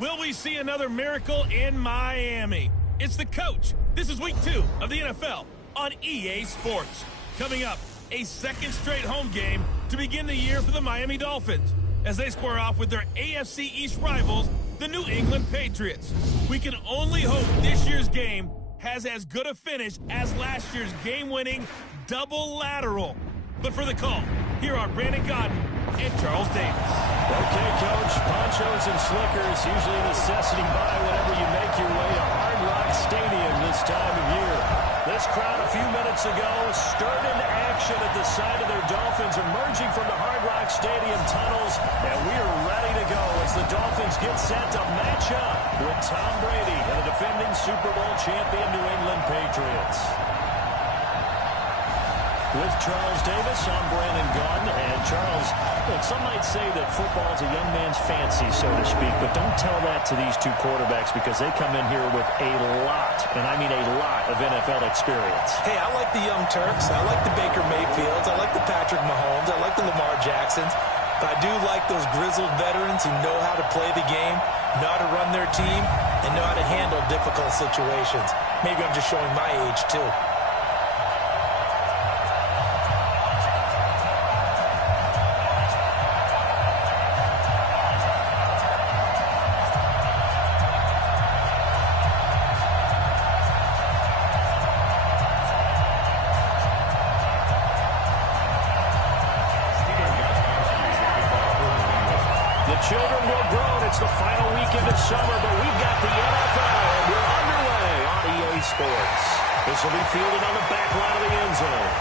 Will we see another miracle in Miami? It's the coach. This is week 2 of the NFL on EA Sports. Coming up, a second straight home game to begin the year for the Miami Dolphins as they square off with their AFC East rivals, the New England Patriots. We can only hope this year's game has as good a finish as last year's game-winning double lateral. But for the call, here are Brandon Godden and Charles Davis. Okay, Coach, ponchos and slickers, usually a necessity buy whenever you make your way to Hard Rock Stadium this time of year. This crowd a few minutes ago stirred into action at the side of their Dolphins emerging from the Hard Rock Stadium tunnels, and we are ready to go as the Dolphins get set to match up with Tom Brady and the defending Super Bowl champion New England Patriots. With Charles Davis, I'm Brandon Godden. And Charles, look, some might say that football is a young man's fancy, so to speak, but don't tell that to these two quarterbacks because they come in here with a lot, and I mean a lot, of NFL experience. Hey, I like the Young Turks. I like the Baker Mayfields. I like the Patrick Mahomes. I like the Lamar Jacksons. But I do like those grizzled veterans who know how to play the game, know how to run their team, and know how to handle difficult situations. Maybe I'm just showing my age, too. Children will grow. It's the final weekend of summer, but we've got the NFL, and we're underway on EA Sports. This will be fielded on the back line of the end zone.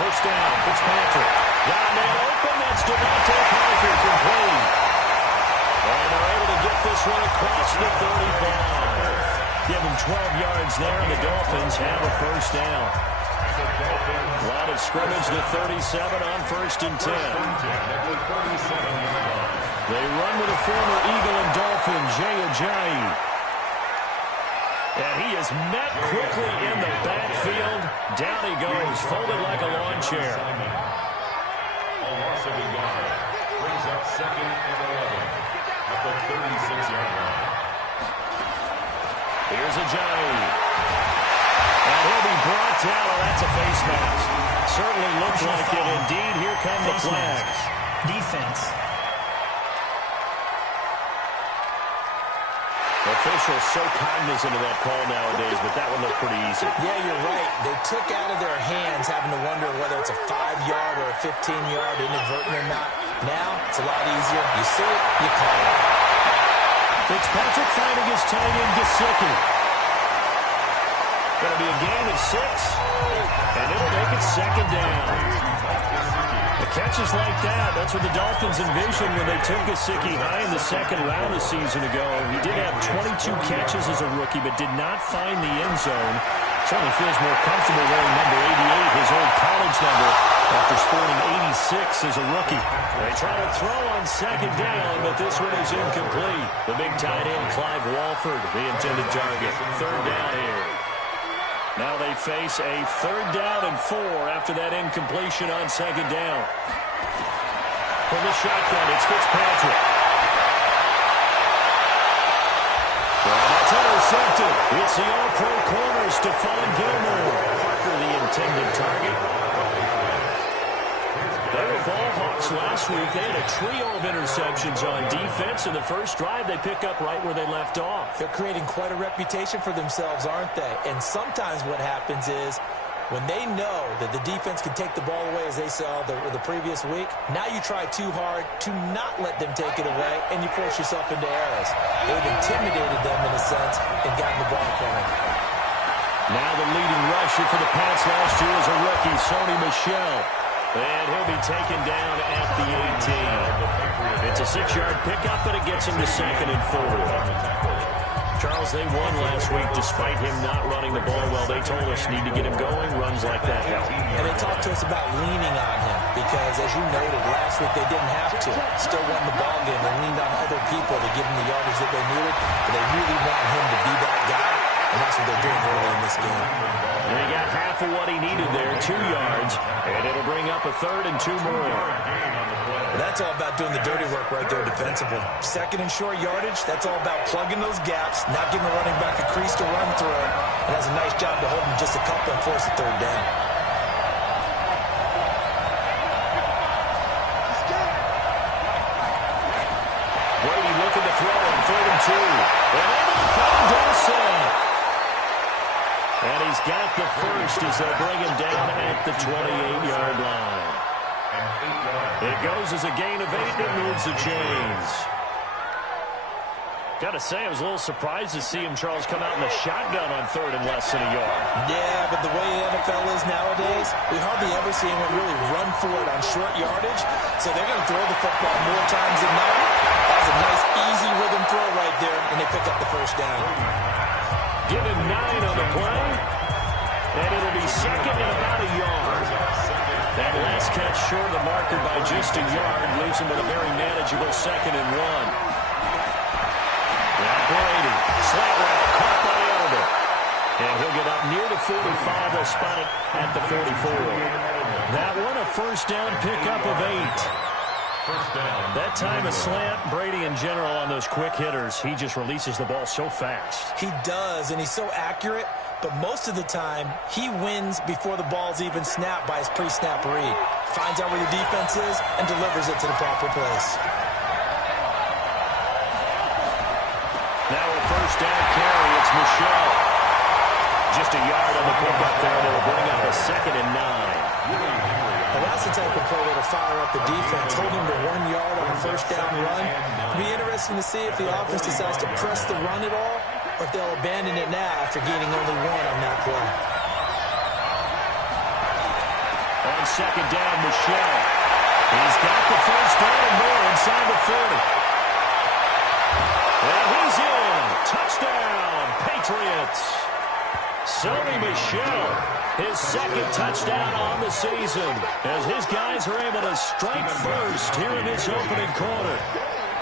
First down, Fitzpatrick. Got a man open. That's Devontae Parker complete. And they're able to get this one across the 35. Give them 12 yards there, and the Dolphins have a first down. Line of scrimmage to 37 on 1st and 10. They run with a former Eagle and Dolphin, Jay Ajayi. And he is met quickly in the backfield. Down he goes, folded like a lawn chair. A loss of a yard. Brings up 2nd and 11 at the 36-yard line. Here's Ajayi. And he'll be brought down. Oh, that's a face mask. Certainly looks like it. Indeed, here come the flags. Defense. Officials so cognizant of that call nowadays, but that one looked pretty easy. Yeah, you're right. They took out of their hands having to wonder whether it's a 5-yard or a 15-yard inadvertent or not. Now, it's a lot easier. You see it, you call it. Fitzpatrick finding his tight end, Gesicki. Going to be a gain of 6, and it'll make it 2nd down. The catches like that, that's what the Dolphins envisioned when they took Gesicki high in the 2nd round a season ago. He did have 22 catches as a rookie, but did not find the end zone. Certainly feels more comfortable wearing number 88, his old college number, after sporting 86 as a rookie. They try to throw on 2nd down, but this one is incomplete. The big tight end, Clive Walford, the intended target. 3rd down here. Now they face a 3rd down and 4 after that incompletion on 2nd down. From the shotgun, it's Fitzpatrick. Well, that's intercepted. It's the all-pro corner, Stephon Gilmore. Parker, the intended target. They were ball hawks last week. They had a trio of interceptions on defense. In the first drive, they pick up right where they left off. They're creating quite a reputation for themselves, aren't they? And sometimes what happens is when they know that the defense can take the ball away, as they saw the previous week, now you try too hard to not let them take it away, and you force yourself into errors. They've intimidated them in a sense and gotten the ball from them. Now the leading rusher for the Pats last year is a rookie, Sony Michel. And he'll be taken down at the 18. It's a 6-yard pickup, but it gets him to 2nd and 4. Charles, they won last week despite him not running the ball well. They told us need to get him going. Runs like that help. And they talked to us about leaning on him because, as you noted, last week they didn't have to. Still won the ball game. They leaned on other people to give them the yardage that they needed. But they really want him to be that guy, and that's what they're doing early in this game. And he got half of what he needed there, 2 yards, and it'll bring up a 3rd and 2 more. That's all about doing the dirty work right there defensively. 2nd and short yardage, that's all about plugging those gaps, not giving the running back a crease to run through, and has a nice job to hold him just a couple and force a 3rd down. Brady looking to throw on 3rd and 2. And into the foundation. And he's got the first as they'll bring him down at the 28-yard line. It goes as a gain of 8, and it moves the chains. Got to say, I was a little surprised to see him, Charles, come out in the shotgun on 3rd and less than a yard. Yeah, but the way the NFL is nowadays, we hardly ever see anyone really run for it on short yardage. So they're going to throw the football more times than not. That was a nice, easy rhythm throw right there, and they pick up the first down. Give him 9 on the play, and it'll be 2nd and about a yard. That last catch short of the marker by just a yard leaves him with a very manageable 2nd and 1. Now Brady, slant route, caught by Elder. And he'll get up near the 45. They'll spot it at the 44. That one a first down pickup of 8. That time a slant. Brady in general on those quick hitters, he just releases the ball so fast. He does, and he's so accurate. But most of the time, he wins before the ball's even snapped by his pre-snap read. Finds out where the defense is and delivers it to the proper place. Now a first down carry. It's Michelle. Just a yard on the pickup there, and it'll bring up a 2nd and 9. And that's the type of play that'll fire up the defense, hold him to 1 yard on a first down run. It'll be interesting to see if the offense decides to press the run at all, or if they'll abandon it now after gaining only 1 on that play. On 2nd down, Michelle. He's got the first down and more inside the 30. And he's in. Touchdown, Patriots. Sony Michel, his 2nd touchdown on the season, as his guys are able to strike first here in this opening quarter.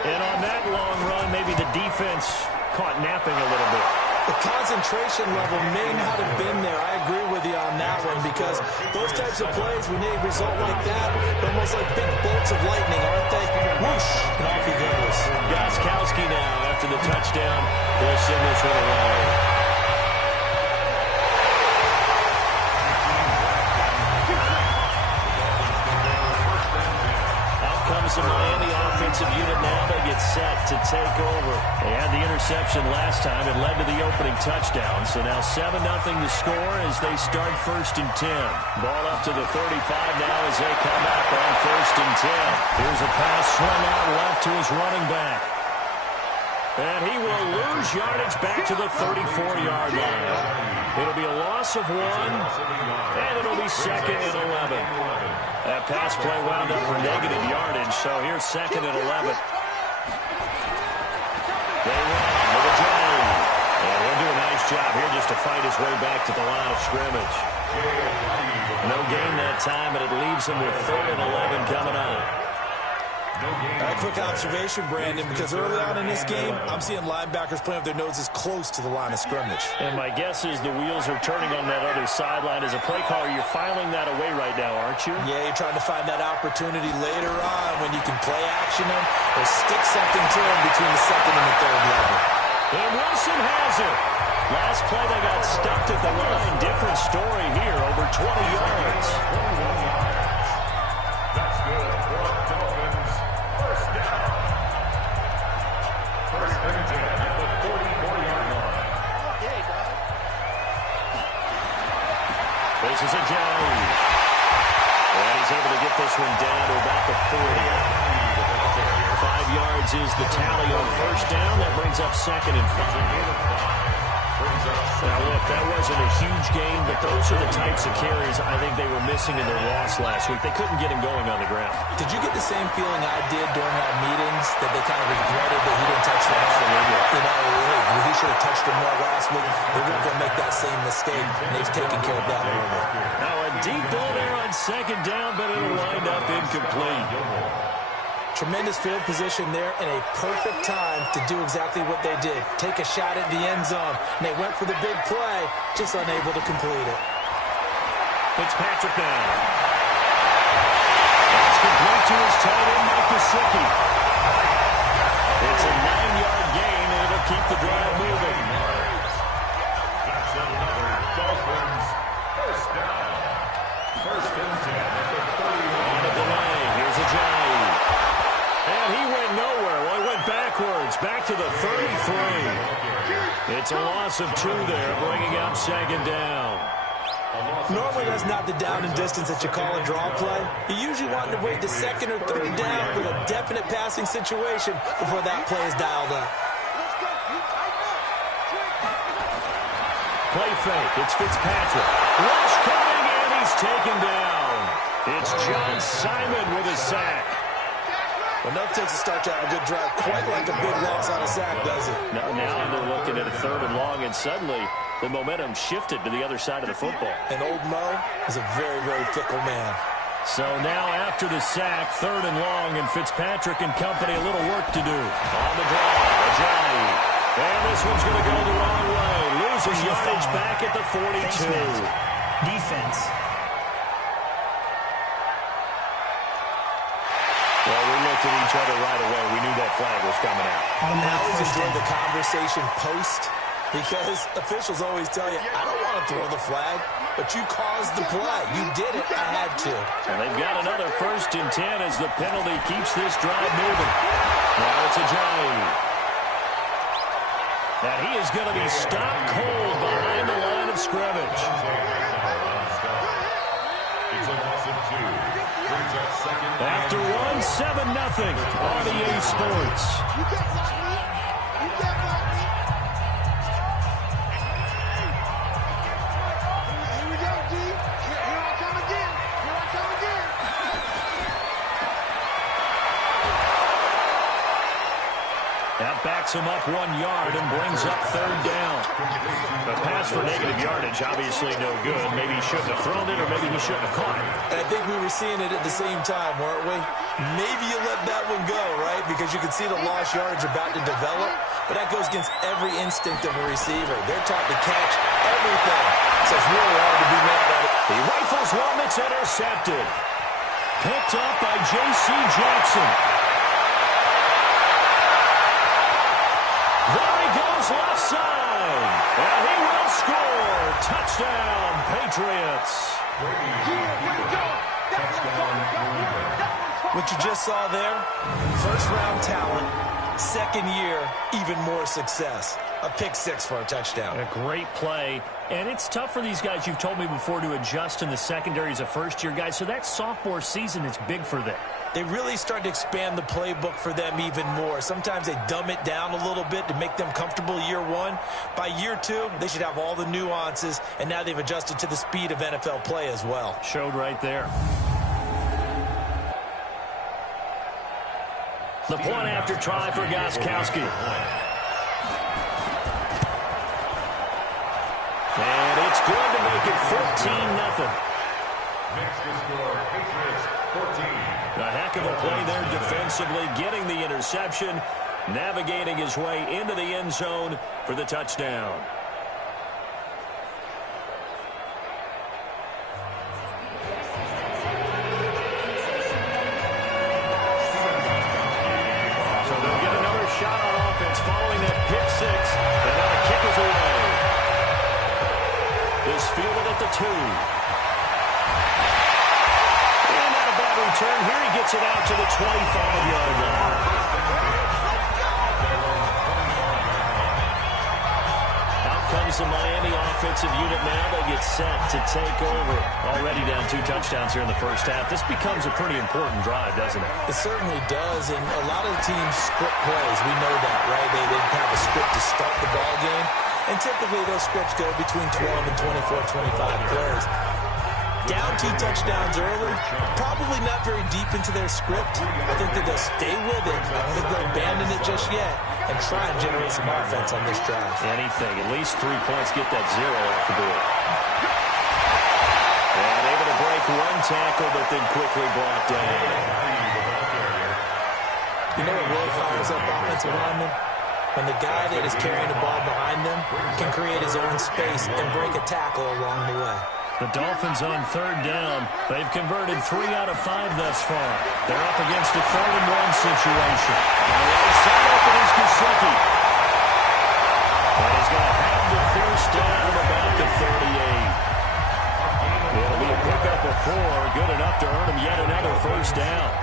And on that long run, maybe the defense caught napping a little bit. The concentration level may not have been there. I agree with you on that one, because those types of plays, when they result like that, they're almost like big bolts of lightning, aren't they? Whoosh, and off he goes. Gostkowski now, after the touchdown, will send this one away. The Miami offensive unit now, they get set to take over. They had the interception last time. It led to the opening touchdown. So now 7-0 to score as they start 1st and 10. Ball up to the 35 now as they come back on 1st and 10. Here's a pass swung out left to his running back. And he will lose yardage back to the 34-yard line. It'll be a loss of 1, and it'll be 2nd and 11. That pass play wound up for negative yardage, so here's 2nd and 11. They run with a drive. And he'll do a nice job here just to fight his way back to the line of scrimmage. No gain that time, but it leaves him with 3rd and 11 coming up. A quick observation, Brandon, because early on in this game, I'm seeing linebackers playing with their noses close to the line of scrimmage. And my guess is the wheels are turning on that other sideline. As a play caller, you're filing that away right now, aren't you? Yeah, you're trying to find that opportunity later on when you can play action them or stick something to them between the 2nd and the 3rd level. And Wilson has it. Last play, they got stuffed at the line. Different story here, over 20 yards. That's good for Dolphins. First down. 1st and 10 at the 44-yard line. This is a Jones. And he's able to get this one down to about the 40. 5 yards is the tally on 1st down. That brings up 2nd and 5. Now, look, that wasn't a huge game, but those are the types of carries I think they were missing in their loss last week. They couldn't get him going on the ground. Did you get the same feeling I did during our meetings, that they kind of regretted that he didn't touch the ball? You know, hey, he should have touched him more last week. They weren't going to make that same mistake, and they've taken care of that a little bit. Now, a deep ball there on second down, but it'll wind up incomplete. Tremendous field position there and a perfect time to do exactly what they did. Take a shot at the end zone. And they went for the big play, just unable to complete it. Fitzpatrick now. That's complete to his tight end, Mike Gesicki. It's a 9-yard gain, and it'll keep the drive moving. That's another Dolphins first down. First and 10 at the 31. On a delay. Here's a Ajayi. And he went nowhere. Well, he went backwards, back to the 33. It's a loss of 2 there, bringing up second down. Normally, that's not the down and distance that you call a draw play. You usually want to wait to second or third down with a definite passing situation before that play is dialed up. Play fake. It's Fitzpatrick. Rush coming, and he's taken down. It's John Simon with a sack. Enough takes to start to have a good drive, quite like a big loss on a sack, does it? Now they're looking at a 3rd and long, and suddenly the momentum shifted to the other side of the football. And old Mo is a very, very fickle man. So now after the sack, 3rd and long, and Fitzpatrick and company a little work to do. On the drive, Ajayi. And this one's going to go the wrong way. Losing yardage back at the 42. Defense. Well, we looked at each other right away. We knew that flag was coming out. I always enjoy the conversation post, because officials always tell you, I don't want to throw the flag, but you caused the play. You did it. I had to. And they've got another 1st and 10 as the penalty keeps this drive moving. Now it's Ajayi. And he is going to be stopped cold behind the line of scrimmage. It's a loss of 2. Brings up second. After 1, 7-0 on EA Sports. That backs him up 1 yard and brings up 3rd down. A pass for negative yardage, obviously no good. Maybe he shouldn't have thrown it, or maybe he shouldn't have caught it. And I think we were seeing it at the same time, weren't we? Maybe you let that one go, right? Because you can see the lost yardage about to develop. But that goes against every instinct of a receiver. They're taught to catch everything. So it's really hard to be mad at it. He rifles one that's intercepted. Picked up by J.C. Jackson. There he goes left side. And he will score. Touchdown, Patriots. What you just saw there, first-round talent, second year, even more success. A pick 6 for a touchdown. A great play. And it's tough for these guys, you've told me before, to adjust in the secondary as a first-year guy. So that sophomore season is big for them. They really start to expand the playbook for them even more. Sometimes they dumb it down a little bit to make them comfortable year 1. By year 2, they should have all the nuances, and now they've adjusted to the speed of NFL play as well. Showed right there. The point after try for Gostkowski. And it's good to make it 14-0. Next to score, Patriots 14. A heck of a play there defensively, getting the interception, navigating his way into the end zone for the touchdown. So they'll get another shot on offense following that pick 6, and now the kick is away. Is fielded at the 2. Return here, he gets it out to the 25-yard line. Out comes the Miami offensive unit now. They get set to take over. Already down 2 touchdowns here in the first half. This becomes a pretty important drive, doesn't it? It certainly does, and a lot of the teams script plays. We know that, right? They have a script to start the ball game. And typically those scripts go between 12 and 24, 25 plays. Down 2 touchdowns early, probably not very deep into their script. I think that they'll stay with it. I don't think they'll abandon it just yet and try and generate some offense on this drive. Anything, at least 3 points, get that 0 off the board. And able to break 1 tackle, but then quickly brought down. You know what really fires up offensive linemen? When the guy that is carrying the ball behind them can create his own space and break a tackle along the way. The Dolphins on 3rd down. They've converted 3 out of 5 thus far. They're up against a 3rd and 1 situation. On the other side, open is Gesicki. And he's going to have the first down at about the 38. It'll be a pickup of 4, good enough to earn him yet another first down.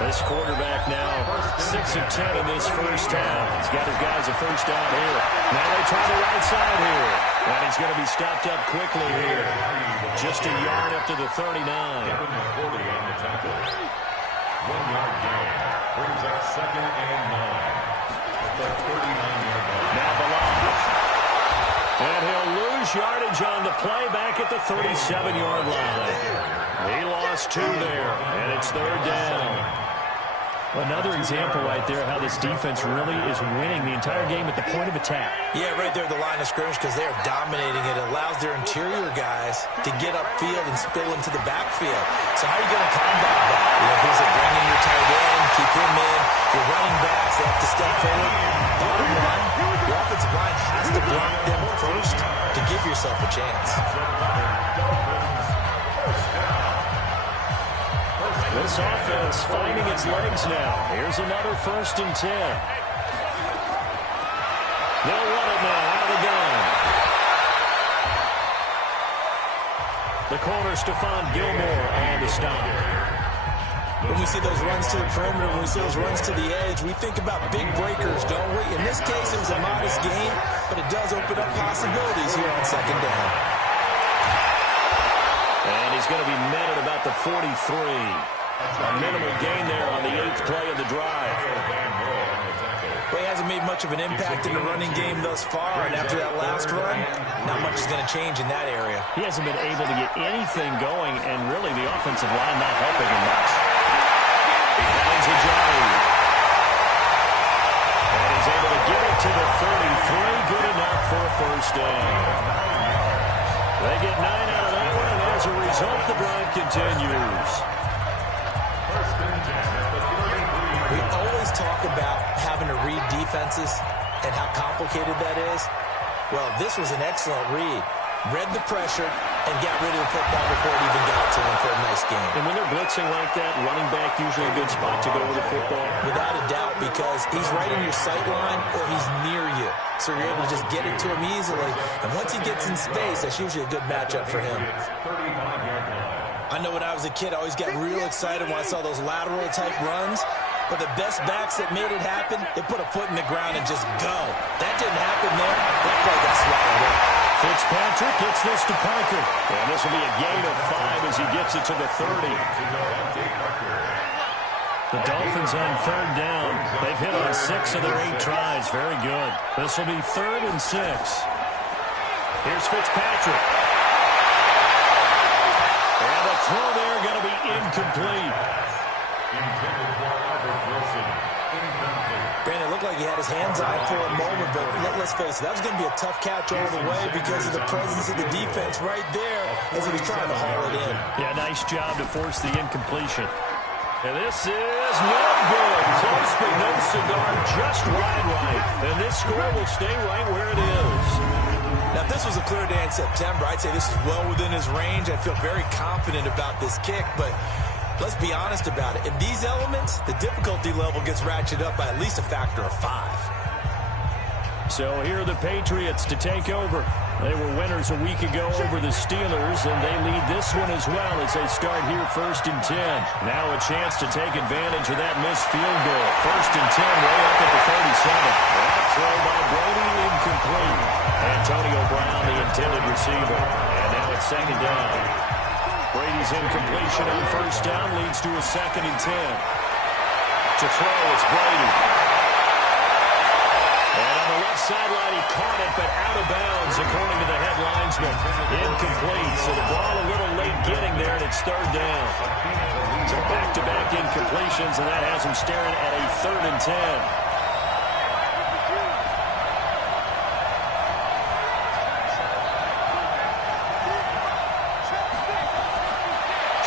This quarterback now 6 of 10 in this first half. He's got his guys a first down here. Now they try the right side here. And he's going to be stopped up quickly here. Just a yard up to the 39. 1 yard gain brings up 2nd and 9. The 39-yard line. Now Balazs. And he'll lose yardage on the play back at the 37-yard line. He lost 2 there, and it's 3rd down. Another example right there how this defense really is winning the entire game at the point of attack. Yeah, right there at the line of scrimmage because they're dominating it. It allows their interior guys to get upfield and spill into the backfield. So how are you going to combat that? You know, who's it? Bring in your tight end, keep him in. Your running backs, they have to step forward. Bottom line, your offensive line has to block them first to give yourself a chance. This offense finding its legs now. Here's another 1st and 10. They'll run it now out of the gun. The corner, Stephon Gilmore, on the stop. When we see those runs to the perimeter, when we see those runs to the edge, we think about big breakers, don't we? In this case, it was a modest gain, but it does open up possibilities here on 2nd down. And he's going to be met at about the 43. A minimal gain there on the 8th play of the drive. Well, he hasn't made much of an impact in the running game thus far, and after that last run, not much is going to change in that area. He hasn't been able to get anything going, and really the offensive line not helping him much. He finds a Ajayi. And he's able to get it to the 33. Good enough for a first down. They get 9 out of that one, and as a result, the drive continues. We always talk about having to read defenses and how complicated that is. Well, this was an excellent read. Read the pressure and got rid of the football before it even got to him for a nice game. And when they're blitzing like that, running back usually a good spot to go with the football. Without a doubt, because he's right in your sight line or he's near you. So you're able to just get it to him easily. And once he gets in space, that's usually a good matchup for him. I know when I was a kid, I always got real excited when I saw those lateral type runs. But the best backs that made it happen, they put a foot in the ground and just go. That didn't happen there. That play got swallowed up. Fitzpatrick gets this to Parker. And this will be a gain of 5 as he gets it to the 30. The Dolphins on 3rd down. They've hit on 6 of their 8 tries. Very good. This will be 3rd and 6. Here's Fitzpatrick. And the throw there going to be incomplete. Brandon, it looked like he had his hands on it for a moment, but let's face it, that was going to be a tough catch all the way because of the presence of the defense right there as he was trying to haul it in. Yeah, nice job to force the incompletion. And this is no good. Close but no cigar, just wide right. And this score will stay right where it is. Now, if this was a clear day in September, I'd say this is well within his range. I feel very confident about this kick, but let's be honest about it. In these elements, the difficulty level gets ratcheted up by at least a factor of 5. So here are the Patriots to take over. They were winners a week ago over the Steelers, and they lead this one as well as they start here 1st and 10. Now a chance to take advantage of that missed field goal. 1st and 10 way up at the 37. That throw by Brady incomplete. Antonio Brown, the intended receiver. And now it's 2nd down. Brady's incompletion on 1st down leads to a 2nd and 10. To throw, it's Brady. And on the left sideline, he caught it, but out of bounds, according to the head linesman. Incomplete, so the ball a little late getting there, and it's third down. So back-to-back incompletions, and that has him staring at a 3rd and 10.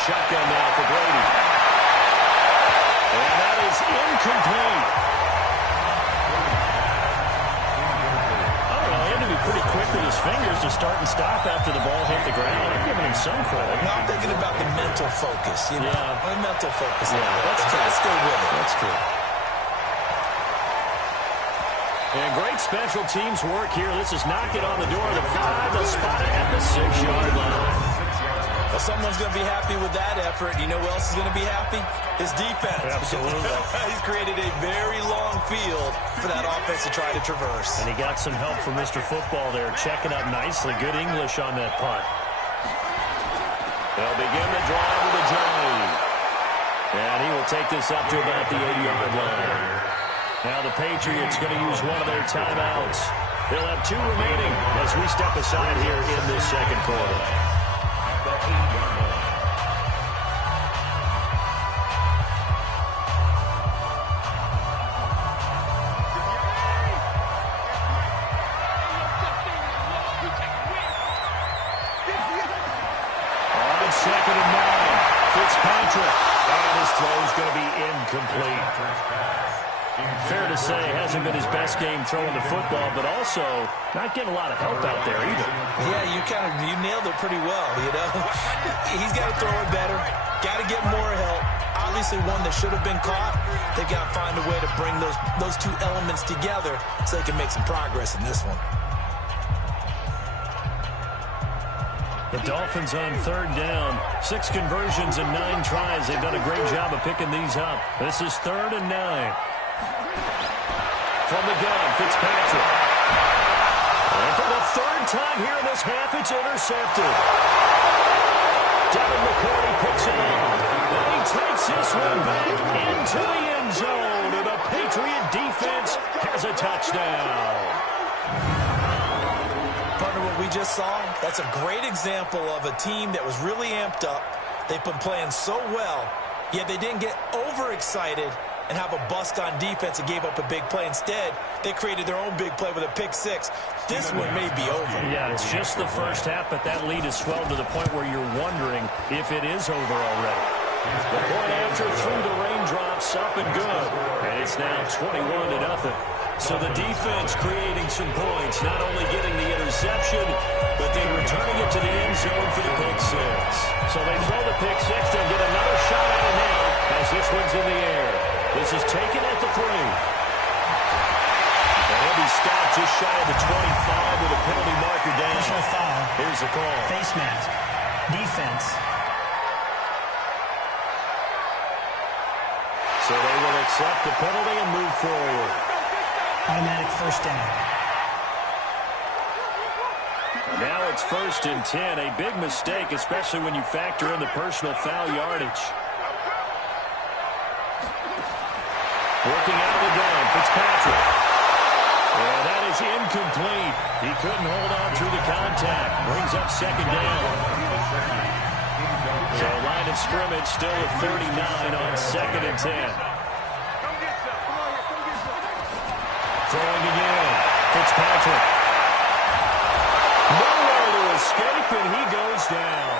Shotgun now for Brady. And that is incomplete. I don't know, he had to be pretty quick with his fingers to start and stop after the ball hit the ground. I'm giving him some credit. No, I'm thinking about the mental focus. You know? Yeah. The mental focus. Yeah, that's true. Let's go with it. That's true. And great special teams work here. This is knock it on the door of the 5. They'll spot it at the 6-yard line. Well, someone's going to be happy with that effort. You know who else is going to be happy? His defense. Absolutely. He's created a very long field for that offense to try to traverse. And he got some help from Mr. Football there, checking up nicely. Good English on that punt. They'll begin the drive with a drive. And he will take this up to about the 80-yard line. Now the Patriots going to use one of their timeouts. They'll have 2 remaining as we step aside here in this second quarter. Second and 9. Fitzpatrick. And his throw is going to be incomplete. Fair to say, hasn't been his best game throwing the football, but also not getting a lot of help out there either. Yeah, you nailed it pretty well, you know. He's got to throw it better. Got to get more help. Obviously one that should have been caught. They've got to find a way to bring those 2 elements together so they can make some progress in this one. The Dolphins on 3rd down. 6 conversions and 9 tries. They've done a great job of picking these up. This is 3rd and 9. From the gun, Fitzpatrick. And for the 3rd time here in this half, it's intercepted. Devin McCourty picks it up. And he takes this one back into the end zone. And the Patriot defense has a touchdown. Partner, what we just saw, that's a great example of a team that was really amped up. They've been playing so well, yet they didn't get overexcited and have a bust on defense and gave up a big play. Instead, they created their own big play with a pick 6. This one may be over. Yeah, it's just the first half, but that lead has swelled to the point where you're wondering if it is over already. The point after through the raindrops, up and good. And it's now 21-0. So the defense creating some points, not only getting the interception, but then returning it to the end zone for the pick 6. So they throw the pick 6. They'll get another shot at it now as this one's in the air. This is taken at the 3. And he'll be stopped just shy of the 25 with a penalty marker down. Personal foul. Here's the call. Face mask. Defense. So they will accept the penalty and move forward. Automatic 1st down. Now it's 1st and 10. A big mistake, especially when you factor in the personal foul yardage. Working out of the gun, Fitzpatrick. Well, that is incomplete. He couldn't hold on through the contact. Brings up 2nd down. So line of scrimmage still at 39 on 2nd and 10. Throwing again. Fitzpatrick. Nowhere to escape, and he goes down.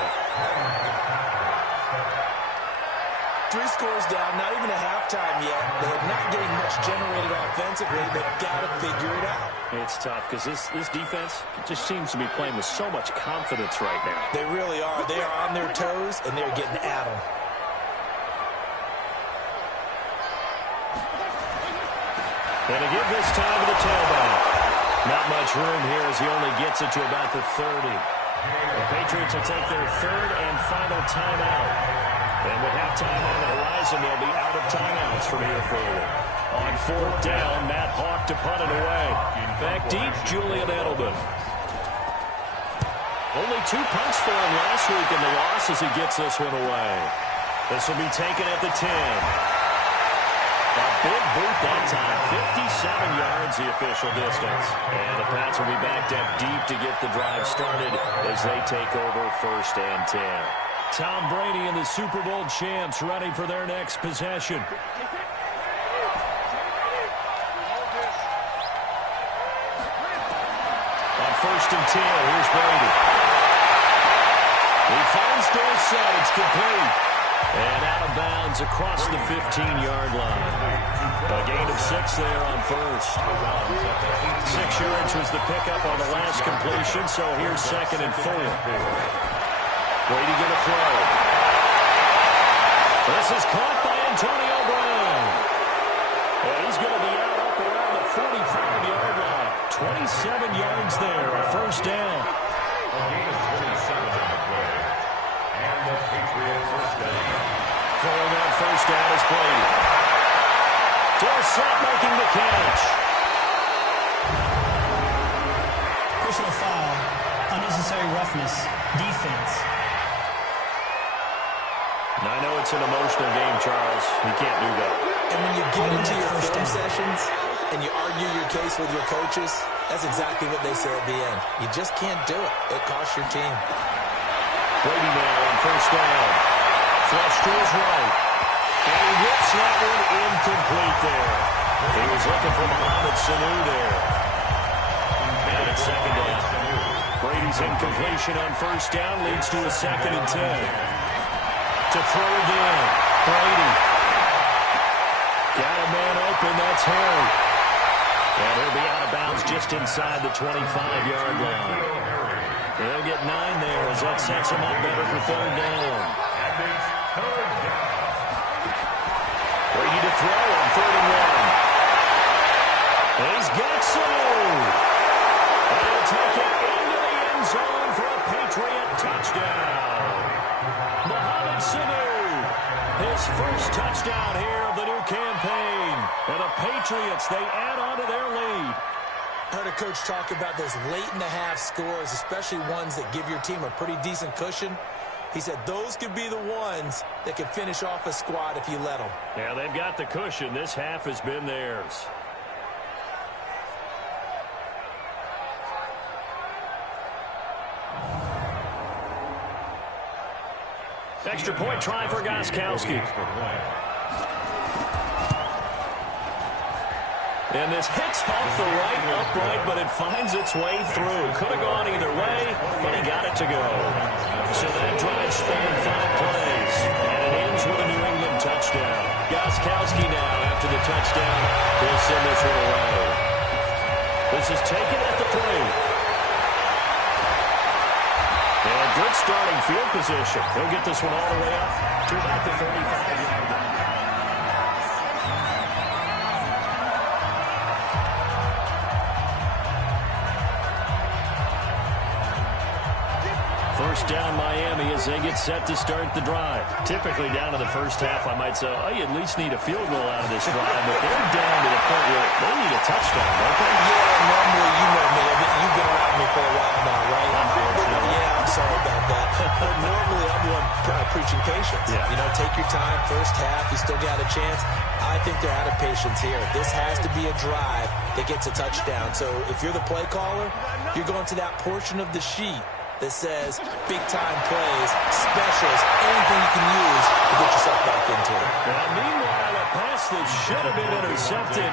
3 scores down, not even a halftime yet. They're not getting much generated offensively. They've got to figure it out. It's tough because this defense just seems to be playing with so much confidence right now. They really are. They are on their toes, and they're getting at them. And to give this time to the tailback. Not much room here as he only gets it to about the 30. The Patriots will take their 3rd and final timeout. And with halftime on the horizon, they'll be out of timeouts from here forward. On 4th down, Matt Hawk to punt it away. Back deep, Julian Edelman. Only 2 punts for him last week in the loss as he gets this one away. This will be taken at the 10. A big boot that time, 56 yards, the official distance. And the Pats will be backed up deep to get the drive started as they take over 1st and 10. Tom Brady and the Super Bowl champs ready for their next possession. On 1st and 10, here's Brady. He finds Dorsett. It's complete. And out of bounds across the 15-yard line. A gain of 6 there on 1st. 6 yards was the pickup on the last completion, so here's 2nd and 4. Brady going to throw. This is caught by Antonio Brown. And he's going to be out up around the 45-yard line. 27 yards there, a 1st down. A gain of 27 on the play. And the Patriot 1st down. Throwing on 1st down is Brady. Dorsett making the catch. Personal foul, unnecessary roughness, defense. And I know it's an emotional game, Charles. You can't do that. And when you get into your film sessions and you argue your case with your coaches, that's exactly what they say at the end. You just can't do it. It costs your team. Brady now on 1st down. Flush to his right. And he whips that one incomplete there. He was looking for Mohamed Sanu there. And it's 2nd down. Brady's incompletion on 1st down leads to a 2nd and 10. To throw again. Brady. Got a man open. That's Harry. And he'll be out of bounds just inside the 25-yard line. They'll get 9 there as that sets him up better for 3rd down. Brady to throw on 3rd and 1. He's got Sanu. And he'll take it into the end zone for a Patriot touchdown. Mohamed Sanu, his 1st touchdown here of the new campaign. And the Patriots, they add on to their lead. I heard a coach talk about those late-in-the-half scores, especially ones that give your team a pretty decent cushion. He said those could be the ones that can finish off a squad if you let them. Yeah, they've got the cushion. This half has been theirs. Extra point try for Gostkowski. And this hits off the right upright, but it finds its way through. Could have gone either way, but he got it to go. So that drive spanned 5 plays, and it ends with a New England touchdown. Gostkowski now, after the touchdown, will send this one away. This is taken at the 3. And good starting field position. He'll get this one all the way up to about the 35-yard line. First down Miami as they get set to start the drive. Typically down to the first half, I might say, oh, you at least need a field goal out of this drive, but they're down to the point where they need a touchdown, don't they? Yeah, normally, you know me. I mean, you've been around me for a while now, right? Unfortunately. Yeah, I'm sorry about that. But normally, I'm one preaching patience. Yeah. You know, take your time. First half, you still got a chance. I think they're out of patience here. This has to be a drive that gets a touchdown. So if you're the play caller, you're going to that portion of the sheet that says big-time plays, specials, anything you can use to get yourself back into it. Well, meanwhile, a pass that should have been intercepted,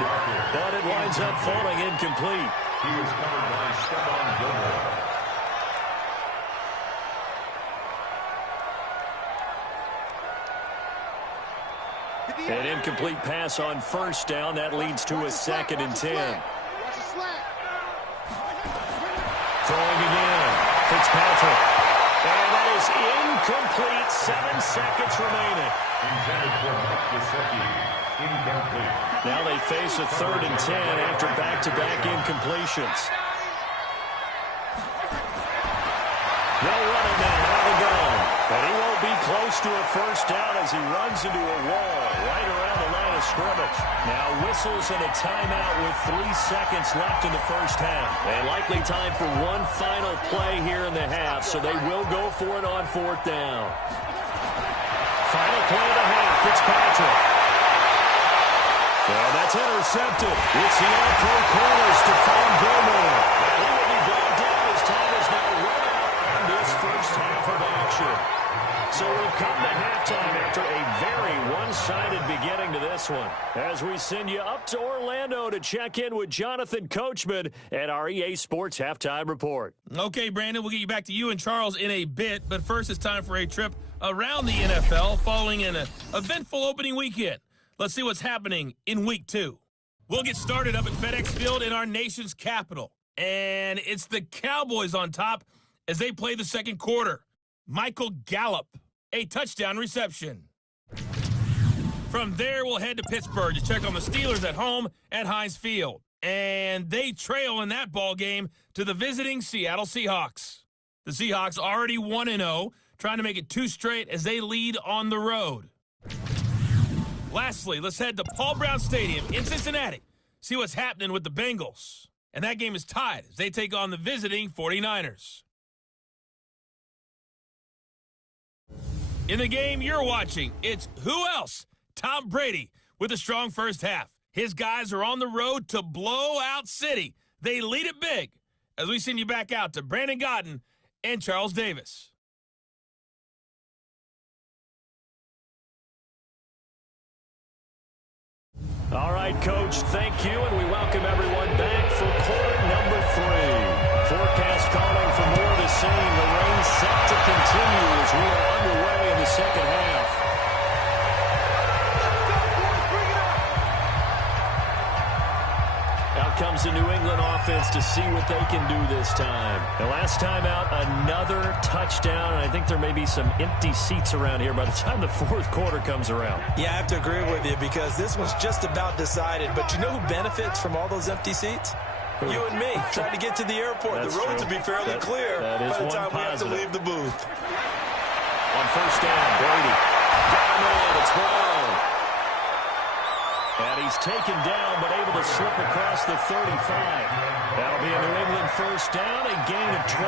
but it winds up falling incomplete. He was covered by Stephon Gilmore. An incomplete pass on 1st down. That leads to a 2nd and 10. Throwing again. Fitzpatrick. And that is incomplete. 7 seconds remaining. Intended for Mike Gesicki. Incomplete. Now they face a 3rd and 10 after back-to-back incompletions. They'll run it now. Out of gun. But he won't be close to a 1st down as he runs into a wall right around the line of scrimmage. Now whistles and a timeout with 3 seconds left in the first half. And likely time for one final play here in the half, so they will go for it on 4th down. Final play of the half, Fitzpatrick. Well, that's It's intercepted. It's the all-pro corner, Stephon Gilmore. He will be brought down as time is now run out on this first half of action. So we've come to halftime after a very one-sided beginning to this one. As we send you up to Orlando to check in with Jonathan Coachman at our EA Sports Halftime Report. Okay, Brandon, we'll get you back to you and Charles in a bit, but first it's time for a trip around the NFL following an eventful opening weekend. Let's see what's happening in Week 2. We'll get started up at FedEx Field in our nation's capital, and it's the Cowboys on top as they play the second quarter. Michael Gallup, a touchdown reception. From there, we'll head to Pittsburgh to check on the Steelers at home at Heinz Field. And they trail in that ball game to the visiting Seattle Seahawks. The Seahawks already 1-0, trying to make it 2 straight as they lead on the road. Lastly, let's head to Paul Brown Stadium in Cincinnati, see what's happening with the Bengals. And that game is tied as they take on the visiting 49ers. In the game you're watching, it's who else? Tom Brady with a strong first half. His guys are on the road to Blowout City. They lead it big as we send you back out to Brandon Godden and Charles Davis. All right, Coach, thank you, and we welcome everyone back for quarter number 3. Forecast calling for more of the same. The rain set to continue as we are underway in the second half. Out comes the New England offense to see what they can do this time. The last time out, another touchdown, and I think there may be some empty seats around here by the time the fourth quarter comes around. Yeah, I have to agree with you because this one's just about decided. But you know who benefits from all those empty seats? You and me, trying to get to the airport. The roads will be fairly clear by the time we have to leave the booth. On first down, Brady. Got him in. It's Brown. And he's taken down, but able to slip across the 35. That'll be a New England first down, a gain of 12.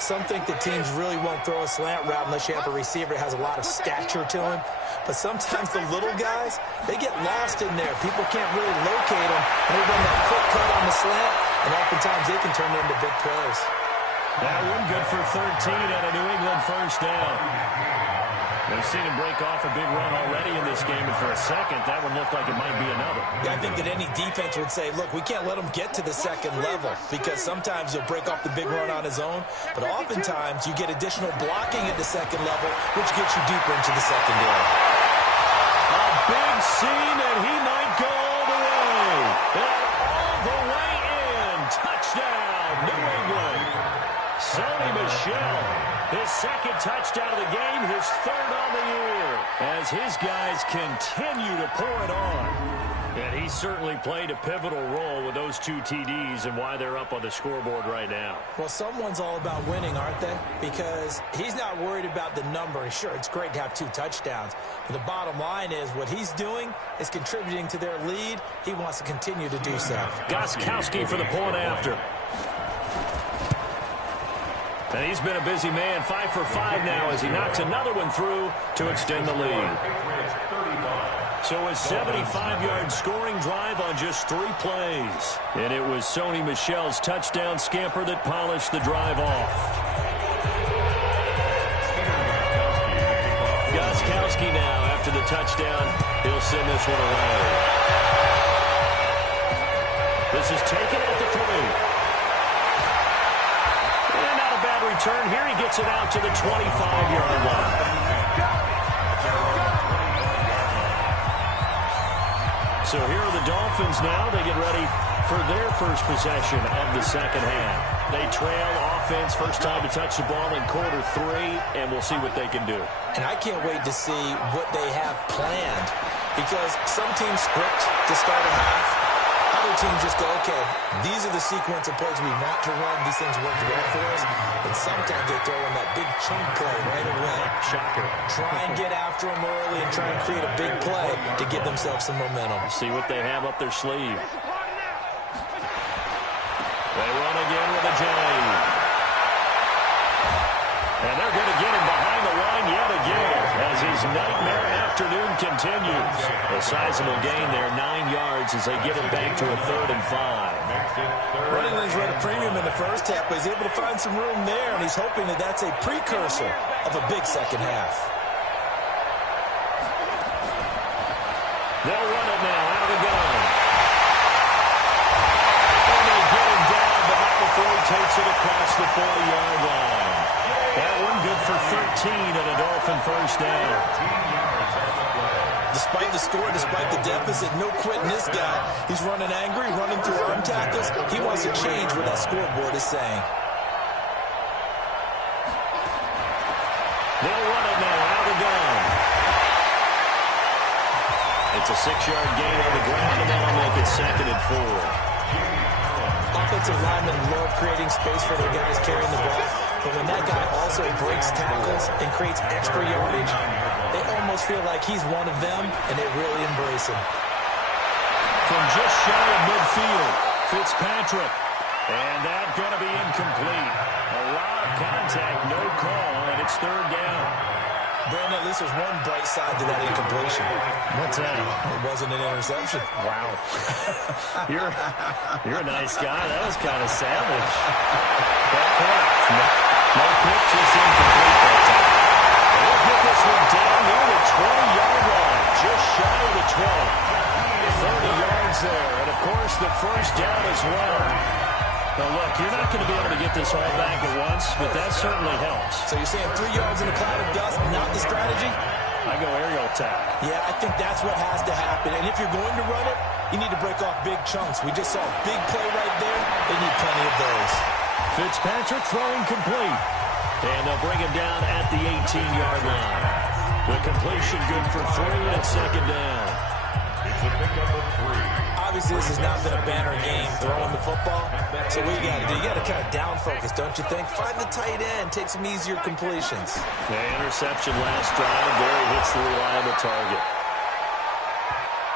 Some think that teams really won't throw a slant route unless you have a receiver that has a lot of stature to him. But sometimes the little guys, they get lost in there. People can't really locate them. And they run that quick cut on the slant, and oftentimes they can turn into big plays. That one good for 13 and a New England first down. We've seen him break off a big run already in this game, and for a second, that one looked like it might be another. Yeah, I think that any defense would say, look, we can't let him get to the second level because sometimes he'll break off the big run on his own, but oftentimes you get additional blocking at the second level, which gets you deeper into the secondary. A big scene, and he might go all the way. And all the way in. Touchdown, New England. Sony Michel. His second touchdown of the game, his third on the year, as his guys continue to pour it on. And he certainly played a pivotal role with those 2 TDs and why they're up on the scoreboard right now. Well, someone's all about winning, aren't they? Because he's not worried about the number. Sure, it's great to have 2 touchdowns. But the bottom line is what he's doing is contributing to their lead. He wants to continue to do so. Gostkowski for the point after. And he's been a busy man, 5 for 5 now as he knocks another one through to extend the lead. So a 75-yard scoring drive on just 3 plays. And it was Sony Michel's touchdown scamper that polished the drive off. Gostkowski now, after the touchdown, he'll send this one away. This is taken at the 3. Return here, he gets it out to the 25-yard line. So here are the Dolphins now. They get ready for their first possession of the second half. They trail offense, first time to touch the ball in quarter 3, and we'll see what they can do. And I can't wait to see what they have planned because some teams script to start a half. Other teams just go, okay, these are the sequence of plays we want to run. These things work well for us. And sometimes they throw in that big chunk play right away. Shocker. Try and get after them early and try and create a big play to give themselves some momentum. See what they have up their sleeve. They run again with a J. And they're going to get him behind the line yet again as his nightmare afternoon continues. A sizable gain there, 9 yards as they get it back to a 3rd and 5. Running lanes were at a premium in the first half, but he's able to find some room there, and he's hoping that that's a precursor of a big second half. They'll run it now out of the gun. And they get him down, but not before he takes it across the 40-yard line. That one good for 13 and a Dolphin first down. Despite the score, despite the deficit, no quitting this guy. He's running angry, running through arm tackles. He wants to change what that scoreboard is saying. They'll run it now out of the gun. It's a 6-yard gain on the ground, and that'll make it 2nd and 4. Offensive linemen love creating space for their guys carrying the ball, but when that guy also breaks tackles and creates extra yardage, they almost feel like he's one of them, and they really embrace him. From just shy of midfield, Fitzpatrick. And that's going to be incomplete. A lot of contact, no call, and it's 3rd down. Brandon, at least there's one bright side to that incompletion. What's that? It wasn't an interception. Wow. You're a nice guy. That was kind of savage. That correct. No pitch, just incomplete that time. We'll get this one down near the 20-yard line, just shy of the 20. 30 yards there, and of course the first down as well. Now look, you're not going to be able to get this all back at once, but that certainly helps. So you're saying 3 yards in a cloud of dust, not the strategy? I go aerial attack. Yeah, I think that's what has to happen. And if you're going to run it, you need to break off big chunks. We just saw a big play right there. They need plenty of those. Fitzpatrick throwing complete. And they'll bring him down at the 18-yard line. The completion good for 3 and 2nd down. It's a pickup of 3. Obviously, this has not been a banner game throwing the football. So what you got to do, you got to kind of down focus, don't you think? Find the tight end, take some easier completions. The interception last drive. There he hits the reliable target.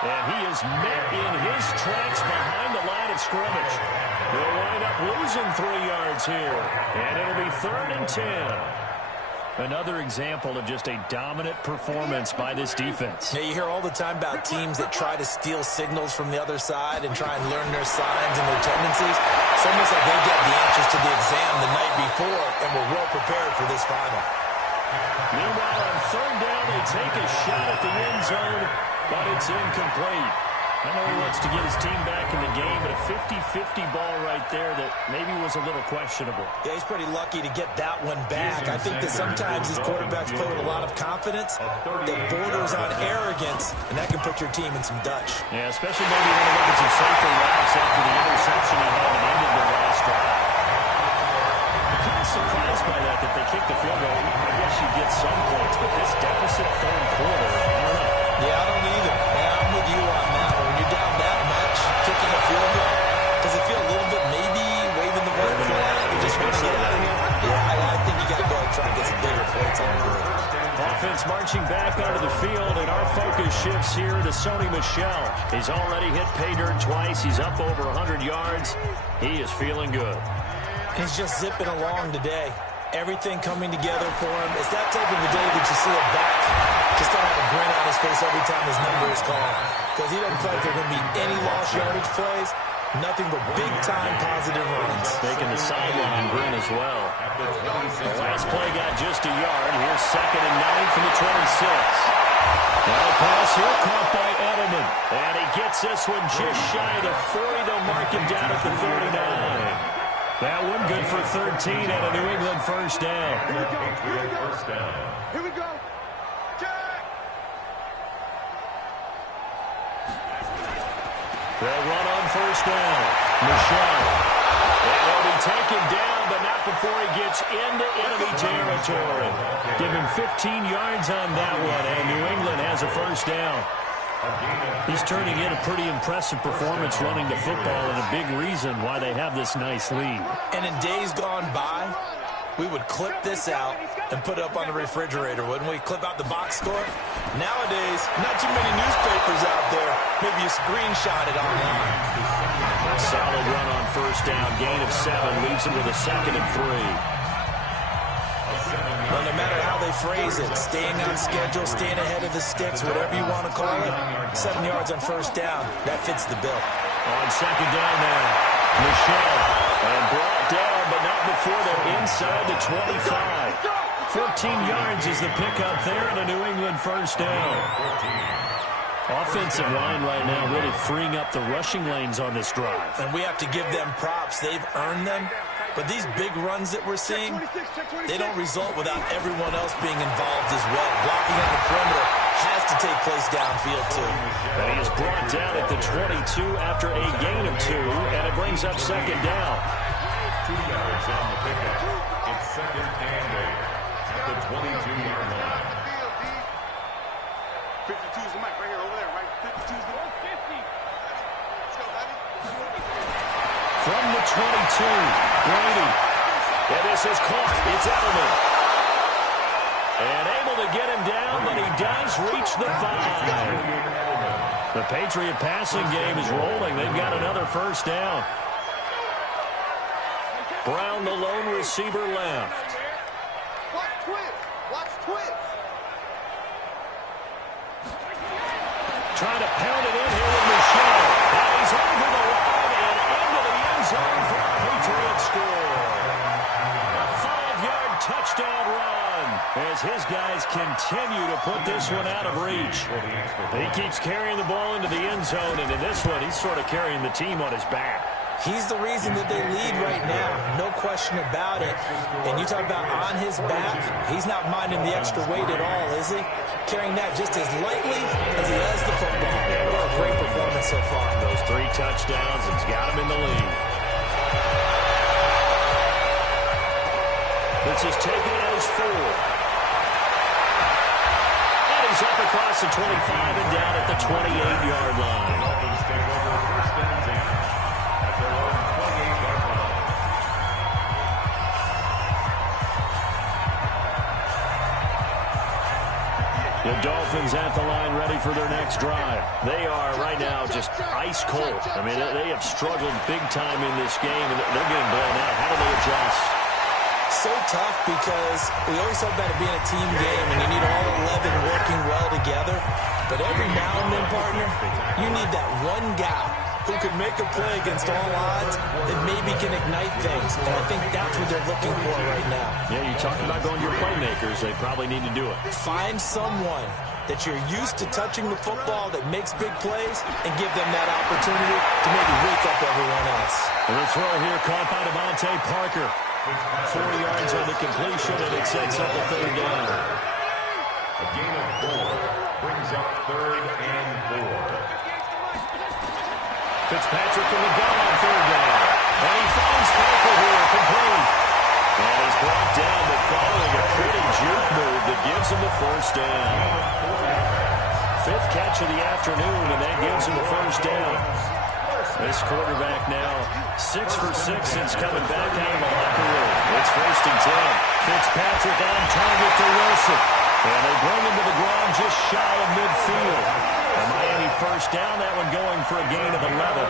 And he is met in his tracks behind the line of scrimmage. They'll wind up losing 3 yards here. And it'll be 3rd and 10. Another example of just a dominant performance by this defense. Yeah, you hear all the time about teams that try to steal signals from the other side and try and learn their signs and their tendencies. It's almost like they get the answers to the exam the night before and were well prepared for this final. Meanwhile, on 3rd down, they take a shot at the end zone, but it's incomplete. I know he wants to get his team back in the game, but a 50-50 ball right there that maybe was a little questionable. Yeah, he's pretty lucky to get that one back. I think that sometimes these quarterbacks play with a lot of confidence that borders on arrogance, and that can put your team in some Dutch. Yeah, especially maybe when you look at some safer routes after the interception he had and ended their last drive. I'm kind of surprised by that they kicked the field goal. I guess you get some points, but this deficit 3rd quarter, I don't know. Yeah, I don't either. Yeah, I'm with you on that. When you're down that much, kicking a field goal, does it feel a little bit maybe waving the red flag and just want to get out of here? Yeah, I think you got to go and try and get some bigger points on the board. Offense marching back onto the field, and our focus shifts here to Sony Michel. He's already hit pay dirt twice. He's up over 100 yards. He is feeling good. He's just zipping along today. Everything coming together for him. It's that type of a day that you see a back just don't have a grin on his face every time his number is called. Because he doesn't feel like there are going to be any lost yardage plays. Nothing but big-time positive runs. Making the sideline grin as well. The last play got just a yard. Here's 2nd and 9 from the 26. Now a pass here caught by Edelman. And he gets this one just shy of the 40. They'll mark him down at the 39. That one good for 13 and a New England first down. Here we go. They'll run on first down. Michel. And he'll be taken down, but not before he gets into enemy territory. Give him 15 yards on that one, and New England has a first down. He's turning in a pretty impressive performance running the football, and a big reason why they have this nice lead. And in days gone by, we would clip this out and put it up on the refrigerator, wouldn't we? Clip out the box score. Nowadays, not too many newspapers out there. Maybe you screenshot it online. Solid run on first down. Gain of 7 leaves him with a 2nd and 3. Well, no matter how they they phrase it, staying on schedule, staying ahead of the sticks, whatever you want to call it. 7 yards on first down. That fits the bill. On second down now, Michelle. And brought down, but not before they're inside the 25. 14 yards is the pickup there, and a New England first down. Offensive line right now really freeing up the rushing lanes on this drive. And we have to give them props. They've earned them. But these big runs that we're seeing, they don't result without everyone else being involved as well. Blocking on the perimeter has to take place downfield, too. And he is brought down at the 22 after a gain of 2, and it brings up second down. 2 yards on the pickup. It's second and 8 at the 22-yard line. 52 is the mic right here, over there, right? 52 is the mic. 50. Let's go, buddy. From the 22, Brady. And this is caught. It's Edelman. And able to get him down, but he does reach the 5. The Patriot passing game is rolling. They've got another first down. Brown, the lone receiver, left. Watch twist. Watch twist. Trying to pound it in here with Michelle. And he's over the line and into the end zone for a Patriot score. A 5-yard touchdown run as his guys continue to put this one out of reach. He keeps carrying the ball into the end zone, and in this one, he's sort of carrying the team on his back. He's the reason that they lead right now. No question about it. And you talk about on his back, he's not minding the extra weight at all, is he? Carrying that just as lightly as he does the football. What a great performance so far. Those 3 touchdowns, it's got him in the lead. This is taken as 4. And he's up across the 25 and down at the 28-yard line. Dolphins take over first and 10 at their own 28-yard line. The Dolphins at the line ready for their next drive. They are right now just ice cold. I mean, they have struggled big time in this game, and they're getting blown out. How do they adjust? So tough because we always talk about it being a team game and you need all 11 working well together. But every now and then, partner, you need that one guy who can make a play against all odds that maybe can ignite things. And I think that's what they're looking for right now. Yeah, you talk about going to your playmakers. They probably need to do it. Find someone that you're used to touching the football that makes big plays and give them that opportunity to maybe wake up everyone else. And the throw here caught by Devontae Parker. 4 yards on the completion, and it sets up a third down. A gain of 4 brings up third and 4. Fitzpatrick in the gun on third down. And he finds Parker here, complete. And he's brought down, but following a pretty juke move that gives him the first down. 5th catch of the afternoon, and that gives him the first down. This quarterback now 6 for 6 since coming back out of the locker room. It's first and 10. Fitzpatrick on target to Wilson. And they bring him to the ground just shy of midfield. A Miami first down, that one going for a gain of 11.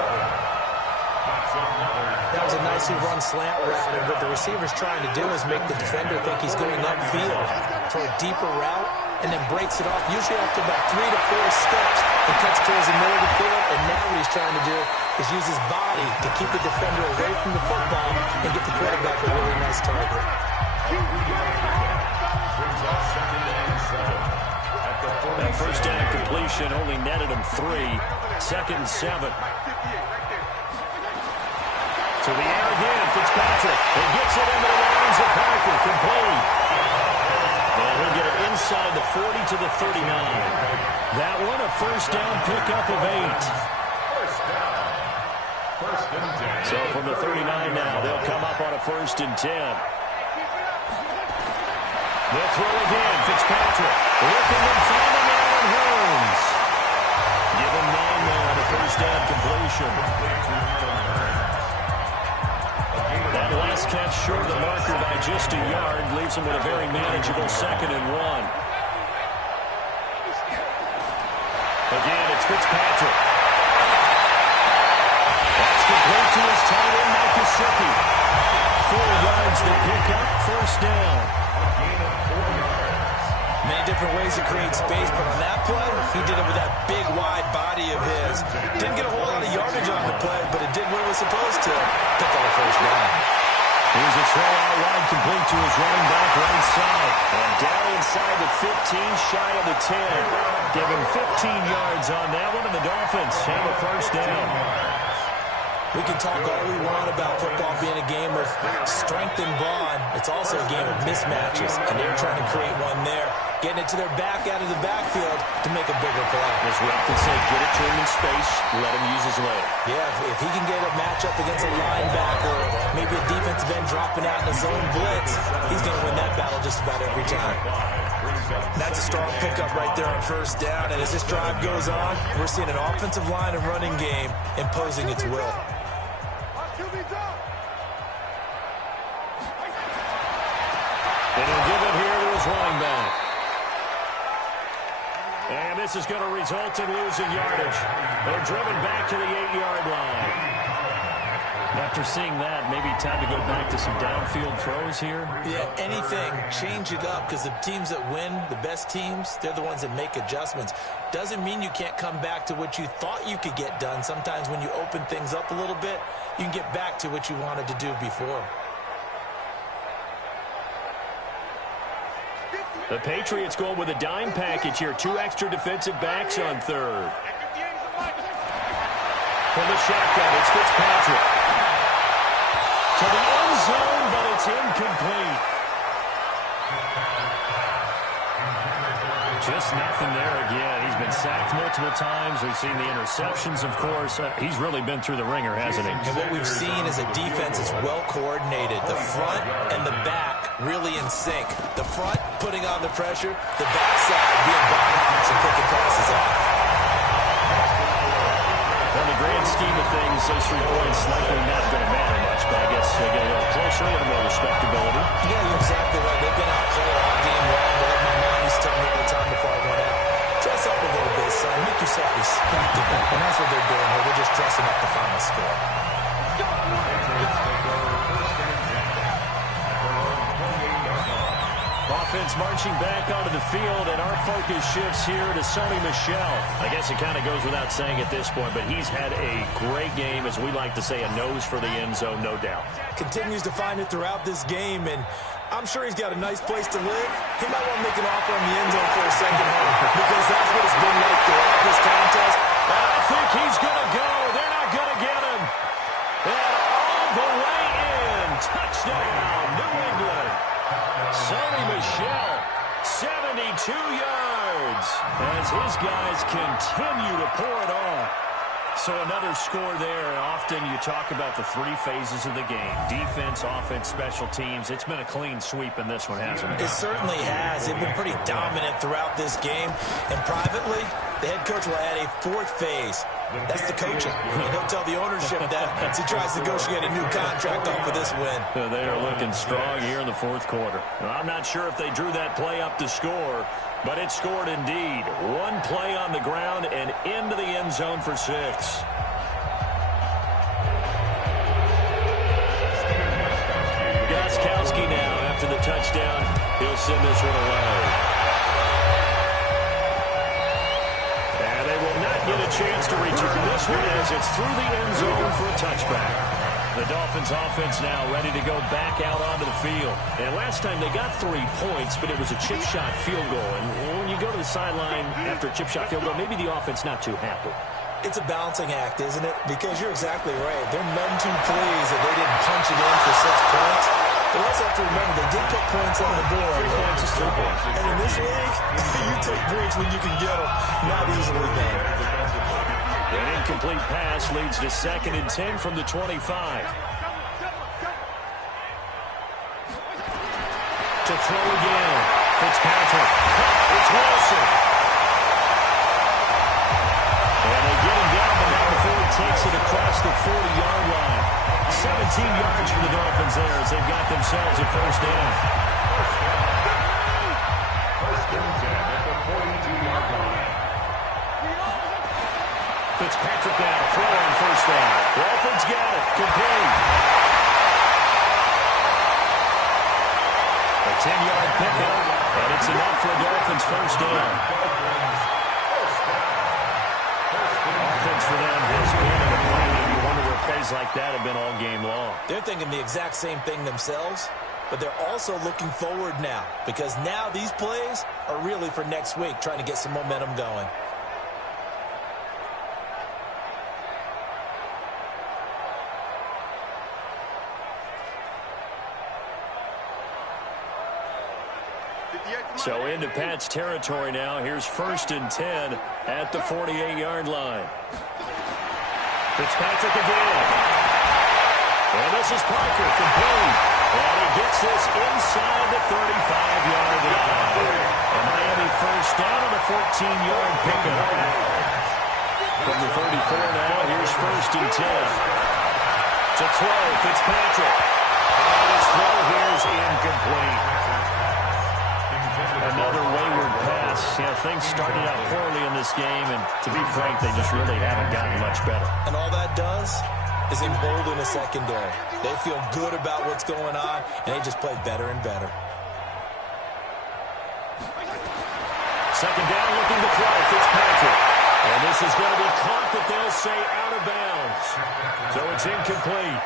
That was a nicely run slant route, and what the receiver's trying to do is make the defender think he's going upfield for a deeper route, and then breaks it off, usually after about 3 to 4 steps, and cuts towards the middle of the field, and now what he's trying to do is use his body to keep the defender away from the football and get the quarterback a really nice target. That first down completion only netted him 3. Second and 7. To the air again, Fitzpatrick. He gets it into the lines of Parker, complete. And he'll get it inside the 40 to the 39. That one a first down pickup of 8. So from the 39 now, they'll come up on a first and 10. They'll throw again, Fitzpatrick. Looking and finding Allen Hurns. Give him 9 there on the first down completion. That last catch short of the marker by just a yard leaves him with a very manageable 2nd and 1. Again, it's Fitzpatrick. That's complete to his tight end, Mike Gesicki. 4 yards to pick up, first down. A gain of 4 yards. many different ways to create space, but on that play, he did it with that big, wide body of his. Didn't get a whole lot of yardage on the play, but it did what it was supposed to. Pick up a first down. Here's a throw out wide, complete to his running back right side. And down inside the 15, shy of the 10. Give him 15 yards on that one, and the Dolphins have a first down. We can talk all we want about football being a game of strength and brawn. It's also a game of mismatches, and they're trying to create one there, getting it to their back out of the backfield to make a bigger play. As we often say, get it to him in space, let him use his leg. Yeah, if he can get a matchup against a linebacker, maybe a defensive end dropping out in a zone blitz, he's going to win that battle just about every time. That's a strong pickup right there on first down, and as this drive goes on, we're seeing an offensive line and running game imposing its will. And he'll give it here to his running back. And this is going to result in losing yardage. They're driven back to the 8-yard line. After seeing that, maybe time to go back to some downfield throws here. Yeah, anything. Change it up, because the teams that win, the best teams, they're the ones that make adjustments. Doesn't mean you can't come back to what you thought you could get done. Sometimes when you open things up a little bit, you can get back to what you wanted to do before. The Patriots going with a dime package here. 2 extra defensive backs on third. From the shotgun, it's Fitzpatrick. To the end zone, but it's incomplete. Just nothing there again. He's been sacked multiple times. We've seen the interceptions, of course. He's really been through the ringer, hasn't he? And what we've seen is a defense is well coordinated. The front and the back really in sync. The front putting on the pressure, the backside being box and picking passes off. On the grand scheme of things, those 3 points likely not going to matter much, but I guess they get a little closer, a little more respectability. Yeah, you're exactly right. They've been outplayed all game long, but my mom used to tell me all the time before I went out, dress up a little bit, son. Make yourself respectable. And that's what they're doing here. They're just dressing up the final score. Offense marching back onto the field, and our focus shifts here to Sony Michel. I guess it kind of goes without saying at this point, but he's had a great game, as we like to say, a nose for the end zone, no doubt. Continues to find it throughout this game, and I'm sure he's got a nice place to live. He might want to make an offer on the end zone for a second home, because that's what it's been like throughout this contest. And I think he's going to go. They're not going to get him. And all the way in. Touchdown, New England. Sony Michel, 72 yards, as his guys continue to pour it on. So another score there, and often you talk about the 3 phases of the game. Defense, offense, special teams. It's been a clean sweep in this one, hasn't it? It certainly has. They've been pretty dominant throughout this game. And privately, the head coach will add a 4th phase. That's the coaching. And he'll tell the ownership that as he tries to negotiate a new contract off of this win. They are looking strong here in the 4th quarter. Well, I'm not sure if they drew that play up to score, but it scored indeed. 1 play on the ground and into the end zone for 6. Gostkowski now, after the touchdown, he'll send this one away. And they will not get a chance to return this one as it's through the end zone for a touchback. The Dolphins offense now ready to go back out onto the field. And last time they got 3 points, but it was a chip shot field goal. And when you go to the sideline after a chip shot field goal, maybe the offense not too happy. It's a balancing act, isn't it? Because you're exactly right. They're none too pleased that they didn't punch it in for 6 points. But also have to remember, they did put points on the board. 3 points is 3 points. And in this league, you take points when you can get them. Not easily done. An incomplete pass leads to 2nd and 10 from the 25. To throw again. Fitzpatrick. It's Wilson. And they get him down, but now Ford takes it across the 40-yard line. 17 yards for the Dolphins there as they've got themselves a first down. First and 10 at the 42-yard line. Fitzpatrick now throwing first down. Walford's got it. Complete. A A 10-yard pickup, and it's enough for a Dolphins first down. Offense for them has been in a play. You wonder where plays like that have been all game long. They're thinking the exact same thing themselves, but they're also looking forward now because now these plays are really for next week, trying to get some momentum going. So into Pat's territory now. Here's 1st and 10 at the 48-yard line. Fitzpatrick again. And this is Parker, complete. And he gets this inside the 35-yard line. And Miami first down on the 14-yard pickup. From the 34 now, here's 1st and 10. To throw, Fitzpatrick. And his throw here is incomplete. Another wayward pass. Yeah, things started out poorly in this game, and to be frank, they just really haven't gotten much better. And all that does is embolden a secondary. They feel good about what's going on, and they just play better and better. Second down, looking to throw, Fitzpatrick. And this is going to be caught, but they'll say out of bounds. So it's incomplete.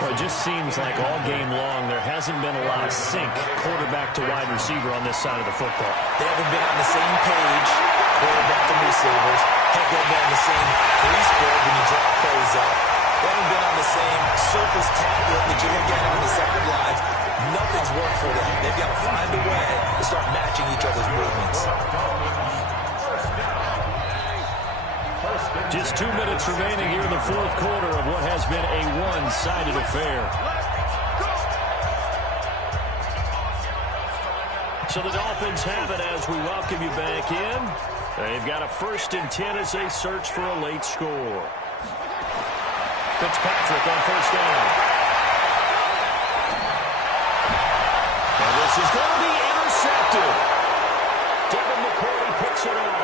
Well, it just seems like all game long there hasn't been a lot of sync quarterback to wide receiver on this side of the football. They haven't been on the same page, quarterback and receivers. Heck, they've been on the same free spread when you draw plays up. They haven't been on the same surface tablet that you look at on the sidelines. Nothing's worked for them. They've got to find a way to start matching each other's movements. Just 2 minutes remaining here in the fourth quarter of what has been a one-sided affair. So the Dolphins have it as we welcome you back in. They've got a 1st and 10 as they search for a late score. Fitzpatrick on 1st down. And this is going to be intercepted. Devin McCourty picks it off.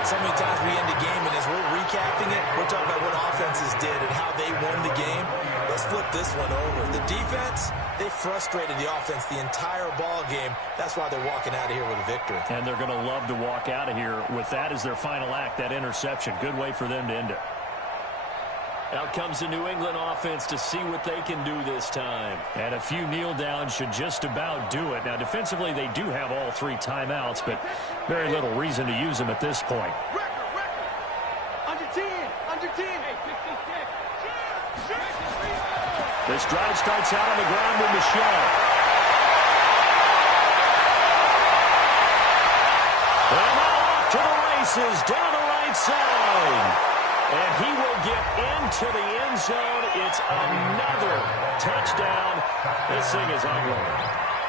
So many times we end a game, and as we're recapping it, we're talking about what offenses did and how they won the game. Let's flip this one over. The defense, they frustrated the offense the entire ball game. That's why they're walking out of here with a victory. And they're going to love to walk out of here with that as their final act, that interception. Good way for them to end it. Out comes the New England offense to see what they can do this time. And a few kneel downs should just about do it. Now, defensively, they do have all 3 timeouts, but very little reason to use them at this point. Under 10. This drive starts out on the ground with Michelle. And off to the races down the right side. And he will get into the end zone. It's another touchdown. This thing is ugly.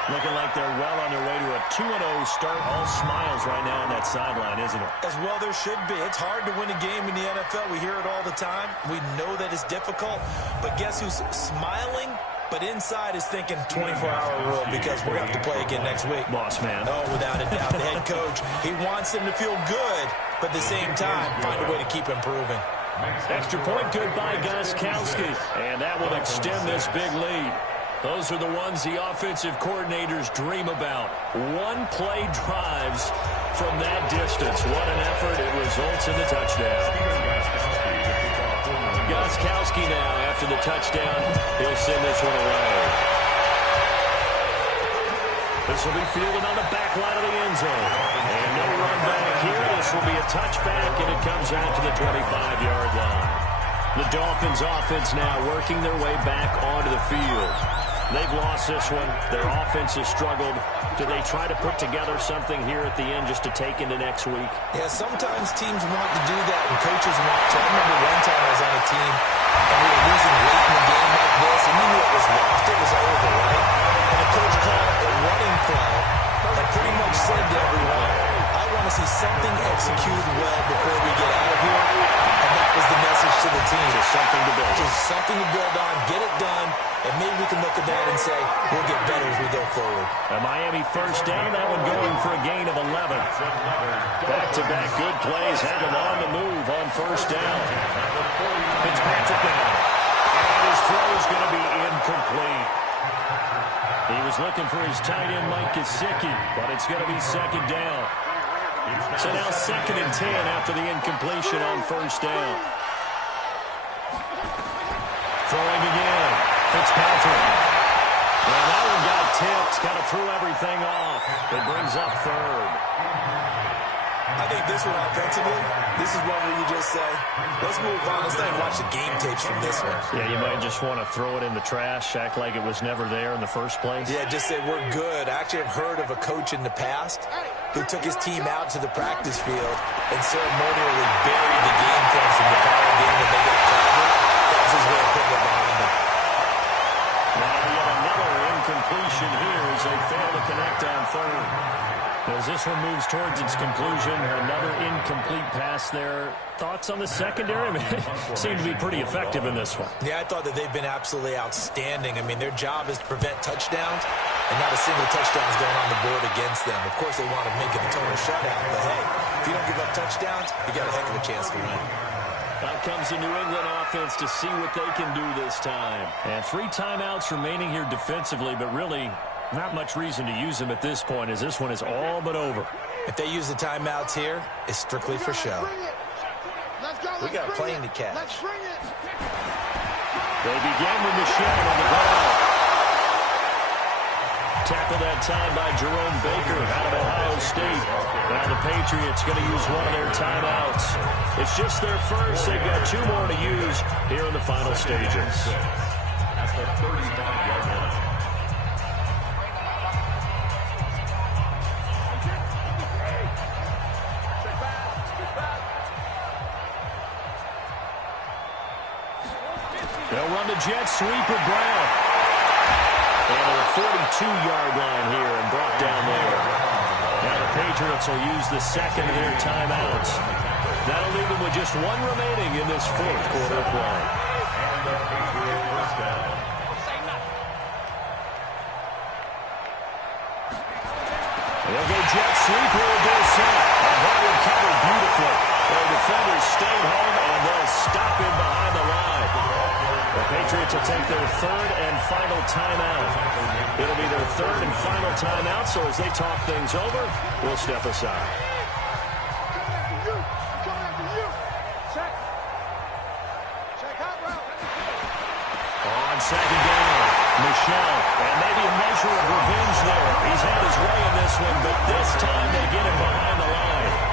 Looking like they're well on their way to a 2-0 start. All smiles right now on that sideline, isn't it? As well there should be. It's hard to win a game in the NFL. We hear it all the time. We know that it's difficult. But guess who's smiling? But inside is thinking 24-hour rule because we're going to have to play again next week. Boss man. Oh, without a doubt. The head coach, he wants them to feel good, but at the same time, find a way to keep improving. Extra point good by Gostkowski. And that will extend this big lead. Those are the ones the offensive coordinators dream about. One-play drives from that distance. What an effort. It results in the touchdown. Gostkowski now, after the touchdown, he'll send this one away. This will be fielded on the back line of the end zone. And no run back here. This will be a touchback, and it comes out to the 25-yard line. The Dolphins offense now working their way back onto the field. They've lost this one. Their offense has struggled. Do they try to put together something here at the end just to take into next week? Yeah, sometimes teams want to do that, and coaches want to. I remember one time I was on a team, and we were losing late in the game like this, and you knew it was lost. It was over, right? And the coach called a running play and pretty much said to everyone, I want to see something executed well before we get out of here. And that was the message to the team. Just something to build. Just something to build on, get it done, and maybe we can look at that and say, we'll get better as we go forward. A Miami first down, that one going for a gain of 11. Back-to-back good plays, had them on the move on first down. Fitzpatrick down. And his throw is going to be incomplete. He was looking for his tight end, Mike Gesicki, but it's going to be second down. So now 2nd and 10 after the incompletion on first down. Throwing again. Fitzpatrick. And that one got tipped. Kind of threw everything off. It brings up 3rd. I think this one offensively, this is one where you just say, let's move on. Let's not even watch the game tapes from this one. Yeah, you might just want to throw it in the trash, act like it was never there in the first place. Yeah, just say we're good. I actually have heard of a coach in the past who took his team out to the practice field and ceremonially buried the game film from the prior game when they got covered. That was his way of putting it behind them. Now yet another incompletion here as they fail to connect on 3rd. As this one moves towards its conclusion, another incomplete pass there. Thoughts on the secondary? I mean, seem to be pretty effective in this one. Yeah, I thought that they've been absolutely outstanding. I mean, their job is to prevent touchdowns, and not a single touchdown is going on the board against them. Of course, they want to make it a total shutout, but hey, if you don't give up touchdowns, you got a heck of a chance to win. Out comes the New England offense to see what they can do this time. And 3 timeouts remaining here defensively, but really not much reason to use them at this point as this one is all but over. If they use the timeouts here, it's strictly for show. We got a plane to catch. They begin with Michelle on the ground. Tackled that time by Jerome Baker out of Ohio State. Now the Patriots going to use one of their timeouts. It's just their first. They've got 2 more to use here in the final stages. That's the 35-yard line. They'll run the jet sweep with Brown. And to the 42-yard line here and brought down there. Now the Patriots will use the 2nd of their timeouts. That'll leave them with just 1 remaining in this 4th quarter play. And the Patriot first down. They'll go jet sweep here with their set. And that recovered beautifully. The defenders stayed home and they'll stop him behind the line. The Patriots will take their 3rd and final timeout. It'll be their 3rd and final timeout, so as they talk things over, we'll step aside. On 2nd down, Michelle, and maybe a measure of revenge there. He's had his way in this one, but this time they get him behind the line.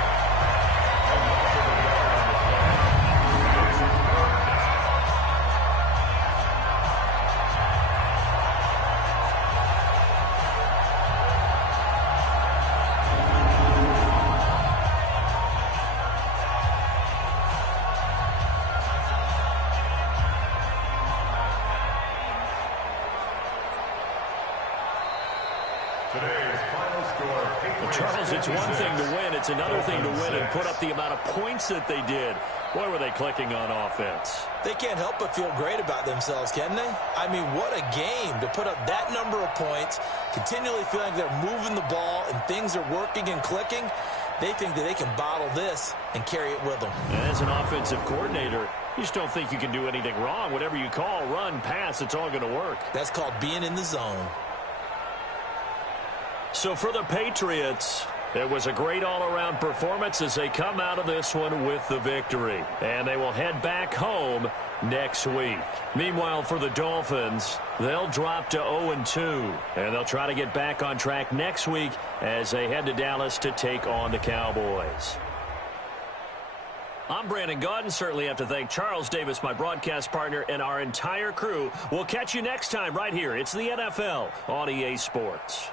Charles, it's one thing to win. It's another thing to win and put up the amount of points that they did. Boy, were they clicking on offense. They can't help but feel great about themselves, can they? I mean, what a game to put up that number of points, continually feeling they're moving the ball and things are working and clicking. They think that they can bottle this and carry it with them. And as an offensive coordinator, you just don't think you can do anything wrong. Whatever you call, run, pass, it's all going to work. That's called being in the zone. So for the Patriots, it was a great all-around performance as they come out of this one with the victory. And they will head back home next week. Meanwhile, for the Dolphins, they'll drop to 0-2. And they'll try to get back on track next week as they head to Dallas to take on the Cowboys. I'm Brandon Gaudin. Certainly have to thank Charles Davis, my broadcast partner, and our entire crew. We'll catch you next time right here. It's the NFL on EA Sports.